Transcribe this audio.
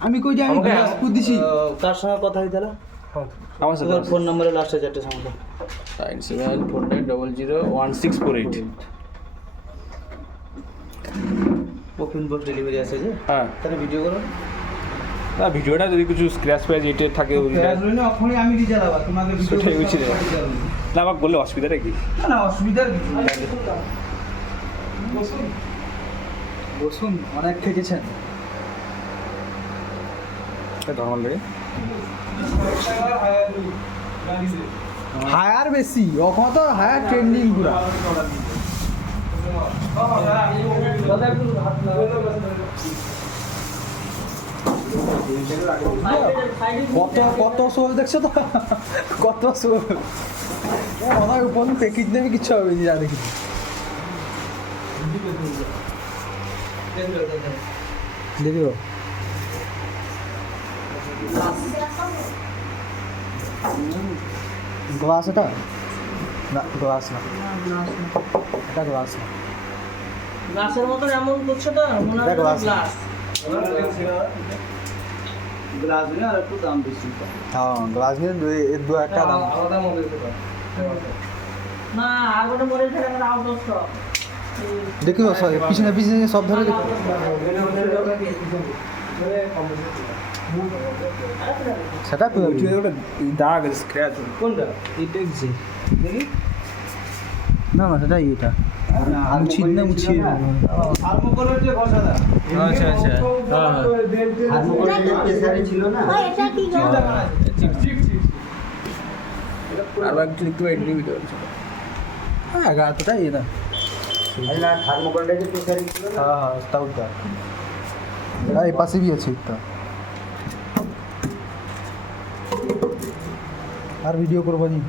আমি কই যে আমি বিলাসপুর দিছি কার সঙ্গে কথা হইতাল আমার সাথে তোমার ফোন নম্বরে লাস্টে চারটে সংখ্যা 9749001648 ওপেন বক্স ডেলিভারি আছে যে হ্যাঁ তাহলে ভিডিও করো না ভিডিওটা যদি কিছু স্ক্র্যাচ প্যাচ এটে থাকে ওখানে আমি দিয়ে যাবো তোমাকে ভিডিও সেটাই বুঝছি রে। না আমাকে বললে অসুবিধাটা কি না না অসুবিধার কিছু নেই। বসুন অনেক খেটেছেন নর্মাল লাগে হায়ার বেশি ওখানে তো হায়ার ট্রেন্ডিং পুরা কত কত শোল দেখছো তো কত শোল অনেক উপর প্যাকেজ নেবে কিচ্ছু হবে না দেখি দেখিও গ্লাস এটা না গ্লাস না এটা গ্লাস না গ্লাসের মতন এমন করছে তো মনে হয় গ্লাস। গ্লাস গ্লাস নিয়ে আর একটু দাম বেশি হ্যাঁ গ্লাস নিয়ে দু একটা দাম আলাদা মডেল দিতে না আগুনে মরে থাকে না আউট অফ স্টক দেখিও পিছনে পিছনে সব ধরে দেখো সেটা তো দাগ স্ক্র্যাচ কোনটা এটা কি দেখি না না সেটা এটা মুছি না মুছি থার্মোকলের যে ঘষাটা আচ্ছা আচ্ছা হ্যাঁ থার্মোকলের প্রেসারে ছিল না ভাই এটা কি গো আর একটু একটু এডিটিং ভিডিও হ্যাঁ গাতটা এটা আরে থার্মোকলের যে প্রেসারে ছিল না হ্যাঁ হ্যাঁ তাও তা এই পাশে भी আছে একটা আর ভিডিও করবো নি